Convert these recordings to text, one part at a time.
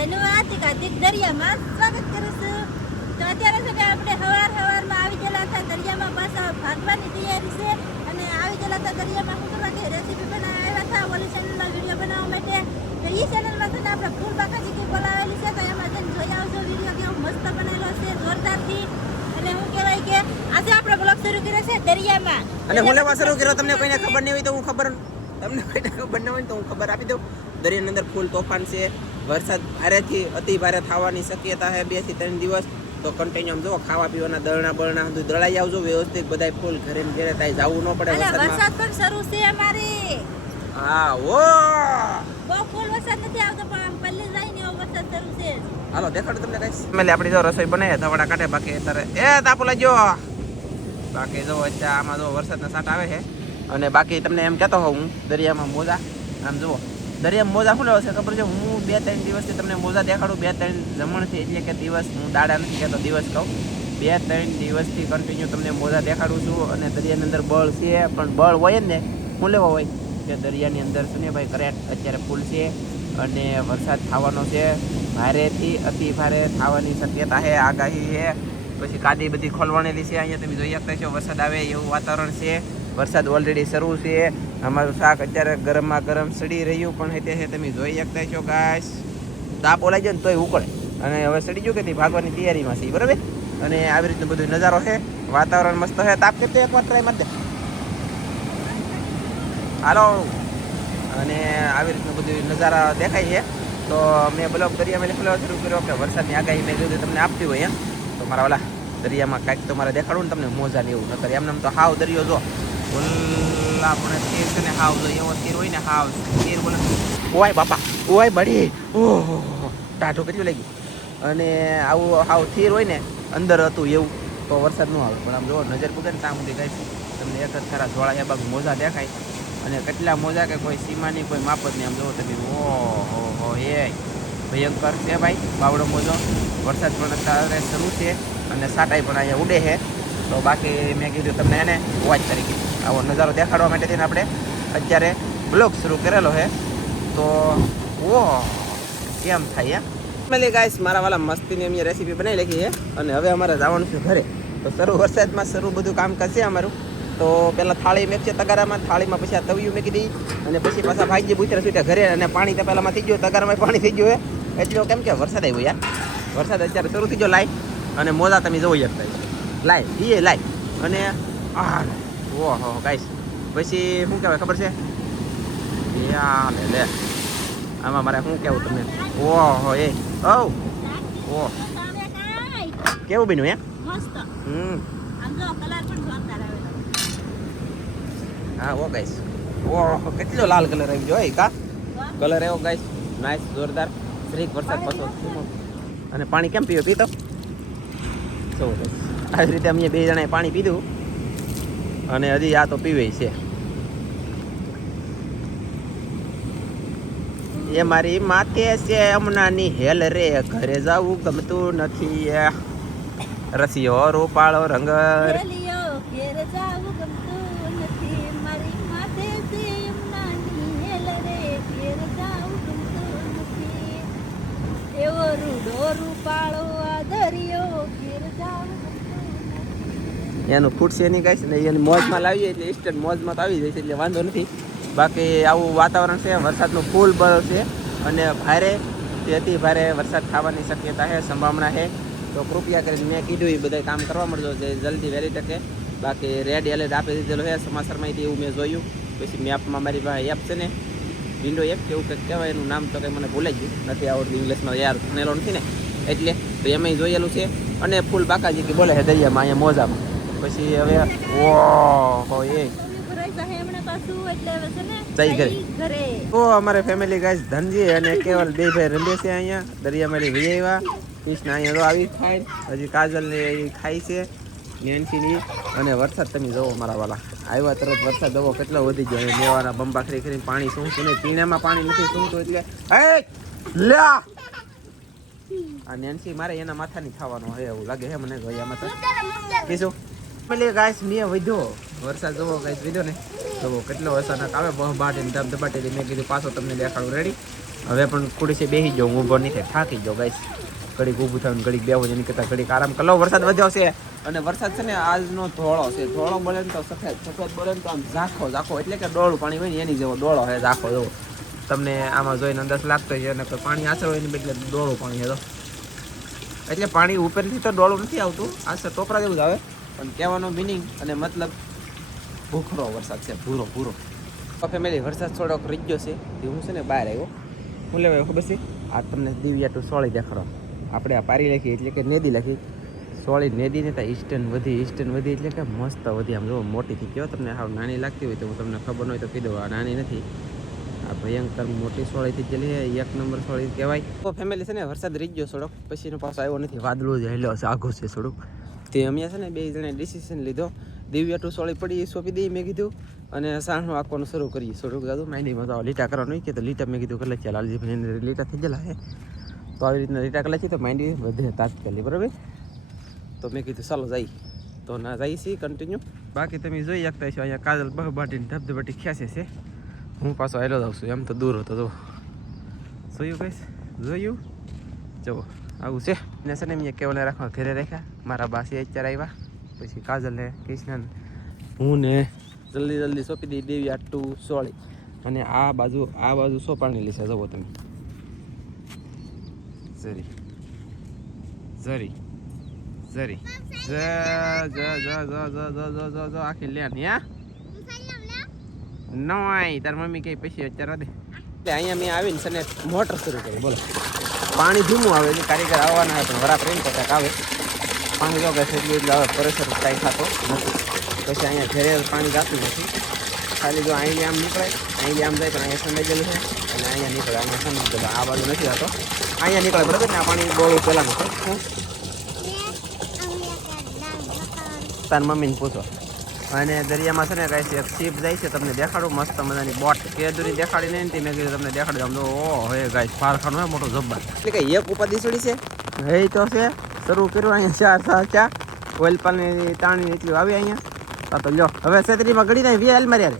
બધાનું હાર્દિક દરિયામાં સ્વાગત કરું છું. તો અત્યારે છે કે આપણે સવારમાં આવી ગયેલા હતા દરિયામાં, પાછા ભાગવાની તૈયારી છે. અને આવી ગયેલા હતા દરિયામાં શું કરવા કે રેસીપી બનાવવા આવ્યા હતા ઓલી ચેનલમાં વિડીયો બનાવવા માટે. તો એ ચેનલમાં છે ને આપણે ફૂલ બાકાજી કંઈક બોલાવેલી છે, તો એમાં જઈને જોઈ આવજો વિડીયો કેવો મસ્ત બનેલો છે જોરદારથી. અને હું કહેવાય કે આજે આપણે બ્લોગ શરૂ કર્યો છે દરિયામાં. અને હું લેવા શરૂ કર્યો, તમને કોઈને ખબર નહીં હોય તો હું ખબર, તમને કોઈને ખબર ન હોય તો હું ખબર આપી દઉં. દરિયાની અંદર ફૂલ તોફાન છે, વરસાદ ભારેથી અતિ ભારે થવાની શક્યતા છે 2 થી 3 દિવસ. તો કન્ટિન્યુ આમ જો ખાવા પીવાના દળના બળના બધું દળાઈ આવજો વ્યવસ્થિત, બધાય ફૂલ ઘરે ને ઘરે તાઈ જવું ન પડે. વરસાદ પણ શરૂ છે અમારે. હા ઓ બહુ ફૂલ વરસાદ નથી આવતો પણ આમ પલ્લી જાય ને એવો વરસાદ શરૂ છે. હાલો દેખાડો તમને કઈ મેલે આપણી જો રસોઈ બનાવી ધવડા કાઢે. બાકી અત્યારે એ તાપુ લાગ્યો. બાકી જો અત્યારે આમાં જો વરસાદના સાટ આવે છે. અને બાકી તમને એમ કહેતો હોઉં હું દરિયામાં મોજા આમ જુઓ દરિયામાં મોજા શું લેવો છે ખબર છે? હું 2-3 દિવસથી તમને મોજા દેખાડું, 2-3 જમણથી, એટલે કે દિવસ, હું દાડા નથી કહેતો દિવસ કહું. 2-3 દિવસથી કન્ટિન્યુ તમને મોજા દેખાડું છું. અને દરિયાની અંદર બળ છે, પણ બળ હોય ને શું લેવો હોય કે દરિયાની અંદર છે ને ભાઈ કરેક્ટ અત્યારે ફૂલ છે અને વરસાદ થવાનો છે. ભારેથી અતિ ભારે થવાની શક્યતા છે, આગાહી છે. પછી કાદી બધી ખોલવાનેલી છે. અહીંયા તમે જોઈ શકતા છો વરસાદ આવે એવું વાતાવરણ છે. વરસાદ ઓલરેડી શરૂ છે. અમારું શાક અત્યારે ગરમમાં ગરમ સડી રહ્યું પણ છે તમે જોઈ શકતા છો ગાઈસ. તાપ ઓલાઈ જાય ને તોય ઉકળે. અને હવે સડી ગયું કે તે ભાગવાની તૈયારીમાં છે બરાબર. અને આવી રીતનો બધો નજારો છે, વાતાવરણ મસ્ત છે. તાપ કરતો એકવાર ટ્રાય મારી દે હાલો. અને આવી રીતનું બધું નજારા દેખાય છે. તો મેં બ્લોગ દરિયામાં લખેલો શરૂ કર્યો કે વરસાદની આગાહી મેં કીધું તમને આપતી હોય એમ. તો મારા ઓલા દરિયામાં કાંઈક તો મારે દેખાડવું ને તમને મોજા ને એવું. નકર એમને તો હાવ દરિયો જો ઓલા પણ તીર છે ને હાવ જો એવો તીર હોય ને હાવ તીર બોલે ઓય બાપા ઓય બડી ઓહો ટાઢું કેટલું લાગ્યું. અને આવું હાવ તીર હોય ને અંદર હતું એવું તો વરસાદ ન આવે. પણ આમ જો નજર પૂગે ને ત્યાં સુધી ગાય તમને એક જ ખરા જોડા બાગ મોજા દેખાય. અને કેટલા મોજા કે કોઈ સીમાની કોઈ માપ જ નહીં. આમ જોવો તમે ઓહો એ ભયંકર છે ભાઈ બાવડો મોજો. વરસાદ પણ અત્યારે શરૂ છે અને સાટાઈ પણ અહીંયા ઉડે છે. તો બાકી મેં કીધું તમને એને વોચ તરીકે આવો નજારો દેખાડવા માટે થઈને આપણે અત્યારે બ્લોગ શરૂ કરેલો છે. તો ઓહ કેમ થાય એમ ફેમિલી ગાઈસ, મારા વાલા મસ્તીની અમે રેસીપી બનાવી લખી છે. અને હવે અમારે જવાનું છે ઘરે. તો શરૂ વરસાદમાં શરૂ બધું કામકાજ છે અમારું. તો પહેલાં થાળી મેકશે તગારામાં, થાળીમાં પછી આ તવિયું મેકી દઈ અને પછી પાછા ભાગી બુથરા સુટ્યા ઘરે. અને પાણી તો પહેલાંમાં થઈ ગયું, તગારામાં પાણી થઈ ગયું એટલો કેમ કે વરસાદ આવ્યો યાર. વરસાદ અત્યારે શરૂ થઈ ગયો. લાઈ અને મોજા તમે જોઈ શકતા લાઈ એ લાઈ. અને આ ઓહો ગાઈસ પછી શું કહેવાય ખબર છે? યા લે આમાં મારે શું કહેવું તમને? ઓહો એ ઓહ ઓહ કેવું બન્યું હે? મસ્ત. આમ જો કલર પણ જોરદાર આવેલો. હા ઓ ગાઈસ ઓહો કેટલો લાલ કલર આવી ગયો કા કલર એવો ગાઈસ નાઈસ જોરદાર. શ્રીક વરસાદ પાછો. અને પાણી કેમ પીવો? પીતો જો આવી રીતે અમે 2 જણાએ પાણી પીધું અને હજી આ તો પીવે છે. એ મારી માથે છે હમણાંની હેલ રે, ઘરે જવું ગમતું નથી. રસિયો રૂપાળો રંગ હેલિયો ઘેર જાવું ગમતું નથી. મારી માથે છે હમણાંની હેલ રે, ઘેર જાવું ગમતું નથી. એવો રૂડો રૂપાળો આ દરિયો, ઘેર જાવું ગમતું નથી. એનું ફૂટશે નહીં ગાઈસ ને એની મોજમાં લાવીએ એટલે ઇન્સ્ટન્ટ મોજમાં તો આવી જાય છે એટલે વાંધો નથી. બાકી આવું વાતાવરણ છે, વરસાદનું ફૂલ બળ છે અને ભારે તે અતિ ભારે વરસાદ થવાની શક્યતા છે, સંભાવના છે. તો કૃપયા કરીને મેં કીધું એ બધા કામ કરવા મળજો છે જલ્દી વહેલી તકે. બાકી રેડ એલર્ટ આપી દીધેલો છે સમાચારમાંથી, એવું મેં જોયું. પછી મેપમાં મારી પાસે એપ છે ને વિન્ડો એપ કેવું કંઈક કહેવાય, એનું નામ તો કંઈ મને ભૂલાઈ ગયું નથી આવડતું ઇંગ્લિશમાં યાર ભણેલો નથી ને એટલે. તો એમાંય જોયેલું છે. અને ફૂલ બાકાજી કે બોલે છે દરિયામાં અહીંયા મોજામાં. પછી હવે ઓહો એ તો અમારે ફેમિલી ગાઈસ ધનજી અને કેવલ 2 ભાઈ રમે છે અહીંયા દરિયામાં વી આવ્યા. કૃષ્ણ અહીંયા તો આવી ખાય, હજી કાજલ ને એ ખાય છે નેન્સીની. અને વરસાદ તમે જોવો મારા વાલા આવ્યા તરત વરસાદ જોવો કેટલો વધી ગયો. મેવાના બંબા ખરી કરીને પાણી સૂંઘતું ને પીણામાં પાણી નથી સૂંઘતું એટલે લ્યા આ નેન્સી મારે એના માથાની ખાવાનું હોય એવું લાગે છે મને. ગયામાં તો કીધું પેલી ગાઈસ મેં વધ્યો વરસાદ જોવો ગાઈસ વધ્યો ને તો કેટલો અચાનક આવે બહબાટીને ધબધબાટી. મેં કીધું પાછો તમને દેખાડું રેડી. હવે પણ થોડી છે બેસી જાઉં, ઊભો નહીં થાય, થાકી જાઉં ગાઈસ. ઘડીક ઊભું થયું, ઘડીક બેવું, એની કરતાં ઘડીક આરામ કરી લો. વરસાદ વધ્યો છે અને વરસાદ છે ને આજનો ધોળો છે. ધોળો બોલે ને તો સફેદ, સફેદ બોલે ને તો આમ ઝાખો એટલે કે ડોળું પાણી હોય ને એની જેવો ડોળો છે, ઝાખો જેવો. તમને આમાં જોઈને અંદાજ લાગતો હોય અને પાણી આસર હોય ને એટલે ડોળું પાણી છે. તો એટલે પાણી ઉપરથી તો ડોળું નથી આવતું, આસર ટોપરા જેવું જ આવે, પણ કહેવાનો મિનિંગ અને મતલબ ભૂખરો વરસાદ છે, ભૂરો. ફેમિલી વરસાદ થોડોક રીજ્યો છે એ હું છે ને બહાર આવ્યો. હું લેવાયો ખબર છે, આ તમને દિવ્યા ટુ સોળી દેખાડો. આપણે આ પારી લખી એટલે કે નેદી લખી, સોળી નેદી ને ત્યાં ઈસ્ટર્ન વધી એટલે કે મસ્ત વધી. આમ જો મોટી થઈ ગયો. તમને હાવ નાની લાગતી હોય તો હું તમને ખબર ન હોય તો કહી દઉં, આ નાની નથી, આ ભયંકર મોટી સોળી થઈ ગયેલી છે, 1 નંબર સોળી કહેવાય. તો ફેમિલી છે ને વરસાદ રીજ્યો થોડોક, પછીનો પાછો આવ્યો નથી, વાદળું જ હેલ્યો છે, આઘું છે થોડુંક. તે અમે છે ને 2 જણે ડિસિઝન લીધો, દિવ્યા ટુ સોળી પડી સોંપી દઈએ મેં કીધું, અને સાણું આંકવાનું શરૂ કરીએ. થોડુંક દાદુ માઇન્ડીમાં તો લીટા કરવાનું હોય કે તો લીટા મેં કીધું કરી લખીએ, લાલજીભાઈ લીટા થઈ ગયેલા છે તો આવી રીતના લીટા કરી લખીએ તો માઇન્ડી વધે તાત્કાલિક, બરાબર. તો મેં કીધું ચાલો જઈ, તો ના જઈએ છીએ કન્ટિન્યુ. બાકી તમે જોઈ શકતા છો અહીંયા કાજલ બહબાટીને ધબધબાટી ખેંચે છે. હું પાછો આવેલો જાઉં છું, એમ તો દૂર હતો તો જોયું કઈશ, જોયું જુઓ આવું છે. ને છે ને મેં કેવલે રાખવા ઘરે રાખ્યા, મારા બાસી અત્યારે આવ્યા, પછી કાજલ ને કૃષ્ણ હું ને જલ્દી સોંપી દઈ દિવ્યા ટુ સોળી. અને આ બાજુ સોંપાણી લીધે જુઓ તમે, જરી આખી લે યા નવાય તાર મમ્મી કઈ પછી અત્યારે દે. એટલે અહીંયા મેં આવીને છે ને મોટર શરૂ કરી, બોલો પાણી ધીમું આવે એટલે કારીગર આવવાના હોય પણ વરા પ્રેમ કરતા આવે પાણી જો ગશે એટલે આવે, પ્રેશર કાંઈ થતો નથી. પછી અહીંયા ઘરે પાણી જાતું નથી, ખાલી જો અહીં આમ નીકળે, અહીં આમ જાય પણ અહીંયા સમય ગયેલું છે અને અહીંયા નીકળે, અહીંયા સમજ ગયેલો, આ બાજુ નથી થતો, અહીંયા નીકળે બરાબર ને. આ પાણી બહુ પહેલાંનું છે. તાર મમ્મીને પૂછો. અને દરિયામાં છે ને કાંઈ એક શીપ જાય છે, તમને દેખાડું, મસ્ત મજાની બોટ કેદુરી દેખાડી નહીં મેં કીધું તમને દેખાડું. આમ તો ઓ હે ગાય ફારખાનો હોય મોટો જબ્બર, એટલે કે એક ઉપાધિ છોડી છે હે તો છે શરૂ કર્યું અહીંયા 4 ઓઇલ પાલની તાણી એટલી આવી અહીંયા. તો લ્યો હવે છેતરીમાં ગળી જાય વી હાલ મારી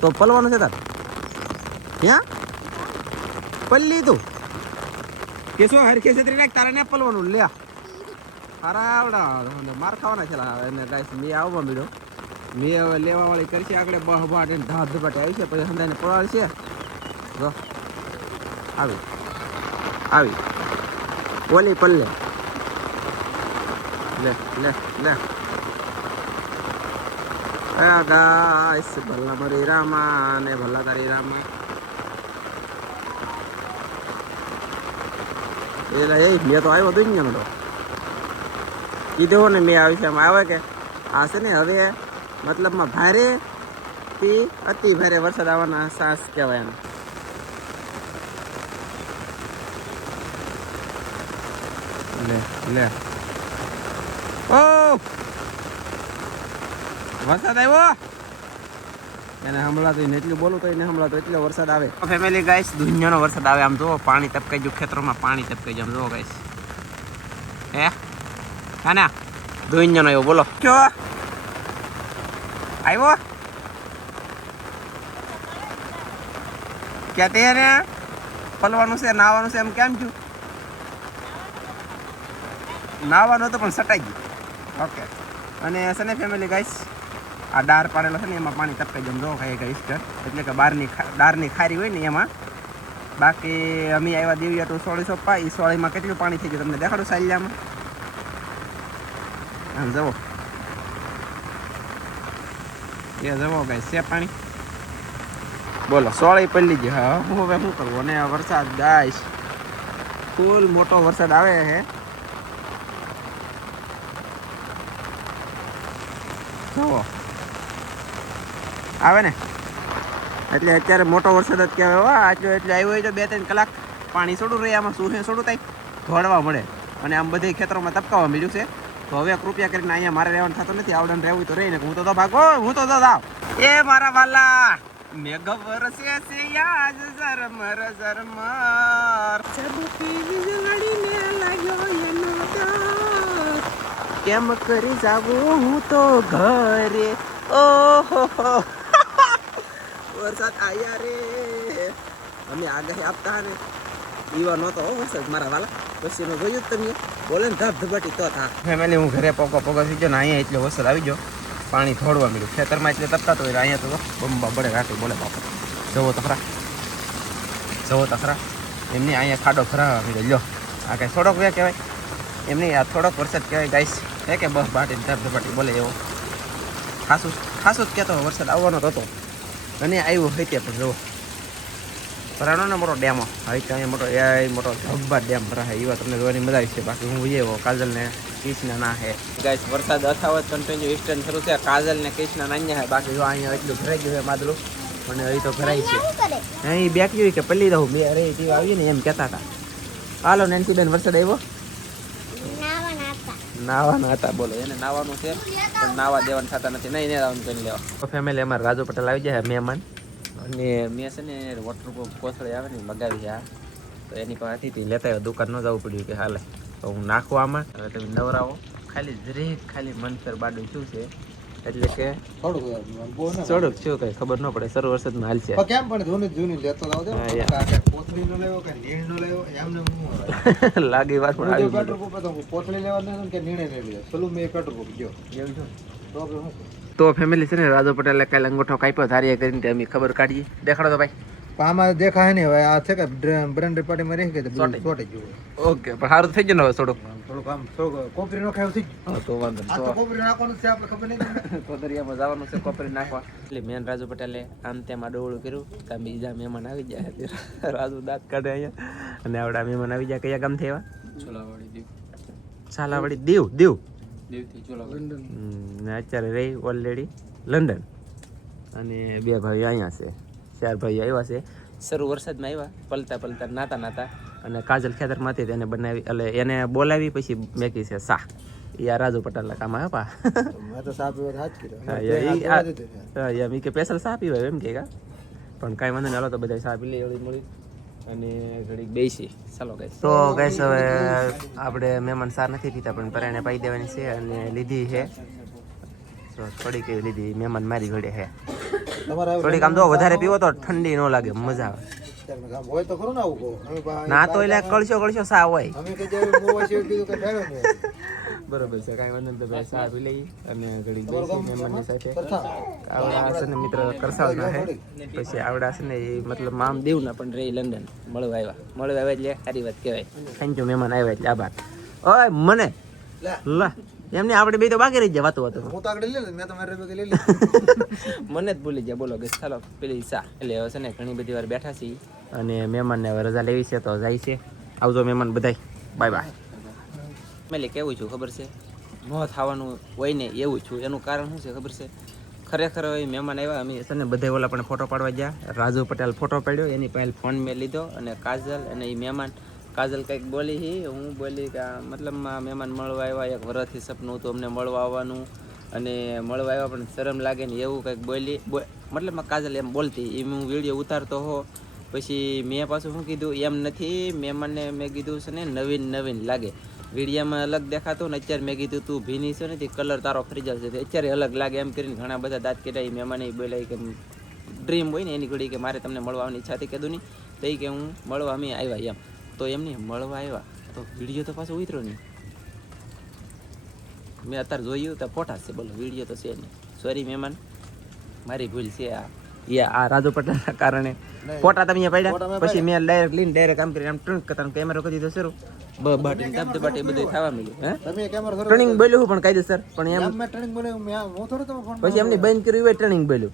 તો પલવાનું છે તાર ક્યાં પલ્લી તું કે શું હરખી છેતરી નાખ, તારે ને પલવાનું લે આવડા માર ખાવાના છે એને ગાઈસ. મેં આવવા મળ્યો, મેં હવે લેવા વાળી કરશે આગળ બહબાટ એને ધબધબાટ આવી છે, પછી હંદાને પડાળ છે જો આવી ઓલી પલ્લે લે ગાઈસ ભલા મારી રામા ને ભલા તારી રામા એટલે એ મેં તો આવ્યો દુનિયામાં તો કીધું ને મેં આવી છે આમ આવે કે આ છે ને હવે મતલબમાં ભારે થી અતિ ભારે વરસાદ આવવાના સાસ કહેવાય એમ. લે ઓ વરસાદ આવ્યો એને હમણાં તો એટલું બોલું તો એને હમણાં તો એટલો વરસાદ આવે. ફેમિલી ગાઈસ દુનિયાનો વરસાદ આવે, આમ જુઓ પાણી ટપકાઈ ગયું ખેતરોમાં, પાણી ટપકાઈ ગયું, આમ જુઓ ગાઈસ હે હા ના દુનિયાનો આવ્યો, બોલો કયો આવ્યો ક્યાં તે ને પલવાનું છે નાવાનું છે એમ કેમ થયું, નાવાનું હતું પણ સટાઈ ગયું. ઓકે અને છે ને ફેમિલી ગાઈસ આ ડાર પાડેલો છે ને એમાં પાણી ટપકાઈ જાય જો ખાઈ ગઈ સ્ટર, એટલે કે ડારની ખારી હોય ને એમાં. બાકી અમે આવ્યા દિવ્યા ટુ સોળી સોંપા, એ સોળીમાં કેટલું પાણી થઈ ગયું તમને દેખાડું સાલિયામાં. આમ જવો એ જવો ગાઈસ છે પાણી, બોલો સોળી પડી ગઈ. હા હું હવે શું કરવું, અને વરસાદ ગાઈસ ફૂલ મોટો વરસાદ આવે છે. જુઓ આવે ને એટલે અત્યારે મોટો વરસાદ જ કહેવાય. આટલો એટલે આવ્યો હોય તો 2-3 કલાક પાણી છોડું રહે, આમાં શું છોડું થાય ધોળવા મળે અને આમ બધી ખેતરોમાં તપકાવા મળ્યું છે. તો હવે કૃપયા કરીને અહીંયા મારે રહેવાનું થતું નથી, આવડે રહેવું તો રહીને હું તો ભાગો, હું તો જાવ એ મારા વાલા મેઘ વરસે છે યાદ ઝરમર ઝરમર જડીને લાગ્યો એનો ડર, કેમ કરી જાવું હું તો ઘરે. ઓહો વરસાદ આયા રે અમે આગાહી આપતા ને એવા નહોતો હો વરસાદ મારા વાલા. પછી એનું જોયું જ તમે બોલે ને ધબધબાટી તો થા ફેમિલી. હું ઘરે પોકો થઈ ગયો ને અહીંયા એટલો વરસાદ આવી ગયો, પાણી થોડવા મળ્યું. ખેતરમાં એટલે તપતા તો હોય, અહીંયા તો બંબા બડે રાતે બોલે બાપા. જવો તો ખરા, જવો તો ખરા. એમની અહીંયા ખાડો ખરા મળ્યો. લ્યો આ કાંઈ થોડોક વ્યા કહેવાય એમની, આ થોડોક વરસાદ કહેવાય ગાઈસ. હે કે બસ બાટીને ધબધબાટી બોલે એવો ખાસું જ કહેતો વરસાદ આવવાનો હતો. અને આવ્યો હોય તે પણ જુઓ ભરાણો ને મોટો ડેમો હવે તો અહીંયા મોટો જબ્બર ડેમ ભરાય એવા તમને જોવાની મજા આવી છે. બાકી હું એવો કાજલ ને કૃષ્ણ ના હે ગાઈસ. વરસાદ અથાવત કન્ટિન્યુ ઇસ્ટર્ન શરૂ છે. કાજલ ને કૃષ્ણ નાન્યા હે. બાકી જો અહીંયા એટલું ભરાઈ ગયું છે માદલું, અને અહીં તો ભરાય છે. અહીં બેઠી હોય કે પલ્લી રહું બે અરે ટીવી આવીએ ને એમ કહેતા હતા. હાલો નેન્સીબેન, વરસાદ આવ્યો? નાવાના હતા બોલો. એને નાવાનું છે પણ નાવા દેવાના થતા નથી. નહીં નાવાનું કરી લેવા. ફેમિલી અમારે રાજુ પટેલ આવી જાય મહેમાન, અને મેં છે ને વોટરપ્રૂફ કોથળી આવે ને મગાવી છે. તો એની પાસે હતી લેતા આવ્યો. દુકાન ન જવું પડ્યું કે હાલે તો હું નાખું આમાં. હવે તમે નવરાવો ખાલી જરીક ખાલી મનસર બાડું શું છે એટલે કે થોડુંક શું કઈ ખબર ન પડે. સર વરસાદમાં હાલ છે કેમ પણ જૂની લેતો લાગી વાર પણ તો ફેમિલી છે ને રાજુ પટેલે કાલે અંગૂઠો કાપ્યો ધારીએ કરીને અમે ખબર કાઢીએ. દેખાડો તો ભાઈ. આમાં દેખાય નહીં હવે. આ છે કે બ્રેન્ડ પાર્ટીમાં રહી ગઈ સોટે જેવું. ઓકે પણ સારું થઈ ગયું ને હવે થોડુંક આમ કોપરી નો ખાવ થઈ તો વાંધો આ તો કોપરી નાખવાનું છે આપણે ખબર નહીં. કોદરિયામાં જવાનું છે કોપરી નાખવા. એટલે મેન રાજુ પટેલે આમ તેમ આડોળું કર્યું તો બીજા મહેમાન આવી જાય. રાજુ દાંત કાઢે અહીંયા, અને આવડા મહેમાન આવી જાય. કયા ગામથી એવા? છાલાવાડી દીવ. અત્યારે રહી ઓલરેડી લંડન, અને બે ભાઈ અહીંયા છે. 4 ભાઈ આવ્યા છે. શરૂ વરસાદમાં આવ્યા, પલતા નાતા અને કાજલ ખેતરમાંથી તેને બનાવી એટલે એને બોલાવી પછી મેકી છે સા. એ આ રાજુ પટેલના કામ આપા. મેં તો સા પીવા હાથ કર્યો. એમ કે સ્પેશિયલ સા પીવાય એમ કે પણ કાંઈ વાંધો નહીં. હાલો તો બધા સા પી લે એવડી મળી અને ઘડીક બેસી. ચાલો ગાઈસ. તો ગાઈસ હવે આપણે મહેમાન સા નથી પીતા પણ પરાણે પાઈ દેવાની છે, અને લીધી છે થોડીક એવી લીધી. મહેમાન મારી ઘડે છે થોડીક. આમ તો વધારે પીવો તો ઠંડી ન લાગે, મજા આવે. હોય તો ખરું ને આવું ના તો એટલે કળશો સા હોય. અમે કે કીધું કે ફેરો ને બરોબર છે, કાંઈ વાંધો નહીં. તો સા પી લઈ અને ઘડીક બેસી મહેમાનની સાથે. આવડા છે ને મિત્ર કરસાવના છે, પછી આવડા છે ને એ મતલબ આમ દેવના પણ રહી લંડન મળવા આવ્યા એટલે સારી વાત કહેવાય. થેન્ક યુ મહેમાન આવ્યા એટલે આભાર. ઓય મને લા એમને આપણે બે તો બાકી રહી જાય વાતો હું તો આગળ લઈ લે. મેં તો મારી ભેગી લઈ લે. મને જ ભૂલી જાય. બોલો કે ચાલો પેલી સા એટલે હવે છે ને ઘણી બધી વાર બેઠા છીએ, અને મહેમાનને હવે રજા લેવી છે તો જાય છે. આવજો મહેમાન બધાય. Bye bye. મેં કેવું છું ખબર છે, ન થવાનું હોય ને એવું છું. એનું કારણ શું છે ખબર છે? ખરેખર હવે મહેમાન આવ્યા, અમે છે ને બધા ઓલા પણ ફોટો પાડવા ગયા. રાજુ પટેલ ફોટો પાડ્યો, એની પહેલ ફોન મેં લીધો, અને કાજલ અને એ મહેમાન કાજલ કંઈક બોલી હું બોલી કે મતલબમાં મહેમાન મળવા આવ્યા, એક વરસથી સપનું હતું અમને મળવા આવવાનું, અને મળવા આવ્યા પણ શરમ લાગે ને એવું કંઈક બોલી. મતલબમાં કાજલ એમ બોલતી, એમ હું વિડીયો ઉતારતો હો. પછી મેં પાછું શું કીધું, એમ નથી મહેમાનને મેં કીધું છે ને નવીન લાગે. વિડીયામાં અલગ દેખાતું ને અત્યારે મેં કીધું તું ભીની છે ને તે કલર તારો ફરી જશે, અત્યારે અલગ લાગે એમ કરીને ઘણા બધા દાંત કેટાઈ. મહેમાને બોલાય કે ડ્રીમ હોય ને એની ઘડી કે મારે તમને મળવાની ઈચ્છા હતી, કીધું નહીં તો કે હું મળવા અમે આવ્યા એમ. તો એમને મળવા આવ્યા તો વિડીયો તો પાછો ઉતર્યો નહીં. મેં અત્યારે જોયું તો ફોટા છે, બોલો વિડીયો તો છે નહીં. સોરી મહેમાન, મારી ભૂલ છે. આ રાજુ પટેલના કારણે ફોટા તમે પડ્યા. પછી મેં ડાયરેક્ટ કામ કરી આમ ટ્રંક કરતા કેમેરો કરી દીધો શરૂ બાટી ધબધબાટી બધું થવા મળ્યું. ટ્રેનિંગ બોલ્યું પણ કાયદેસર, પણ એમ પછી એમની બંધ કર્યું એવા ટ્રેનિંગ બોલ્યું.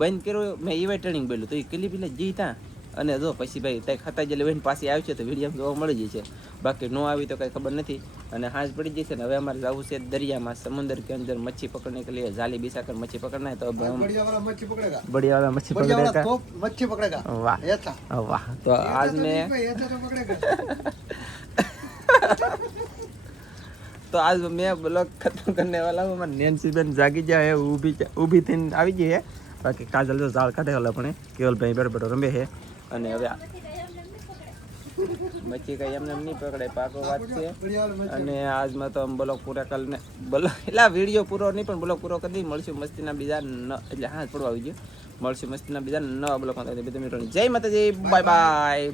બંધ કર્યું મેં એવા ટ્રેનિંગ બોલ્યું તો એ કિલી પીલે જીતા. અને જો પછી ભાઈ ત્યાં ખતા જે લઈને પાછી આવશે તો વિડીયો જોવા મળી જશે. બાકી ન આવી તો કઈ ખબર નથી. અને હાંસ પડી જશે ને હવે અમારે જવું છે દરિયામાં, સમુદ્ર કે અંદર મચ્છી પકડને કે लिए जाली बिछा कर मच्छी पकड़ना है तो बढ़िया वाला मच्छी पकड़ेगा। वाह वाह। तो आज मैं तो आज मैं ब्लॉग खत्म करने वाला हूँ। मैं नैन्सी बेन जागी जाए ઊભી થઈને આવી ગઈ છે, બાકી કાજલ તો ઝાડ કાઢે ઓલા પણ કેવલભાઈ બેઠો રમે છે. અને હવે મચ્છી કઈ એમને એમ નહીં પકડે, પાકો વાત છે. અને આજમાં તો બ્લોગ પૂરા કરીને એટલે વિડીયો પૂરો નહીં પણ બ્લોગ પૂરો કરી દઈએ. મળશું મસ્તીના બીજા એટલે હા થોડું આવી ગયું. મળશું મસ્તીના બીજા નવા બ્લોગમાં. બધા મિત્રોની જય માતાજી, બાય બાય.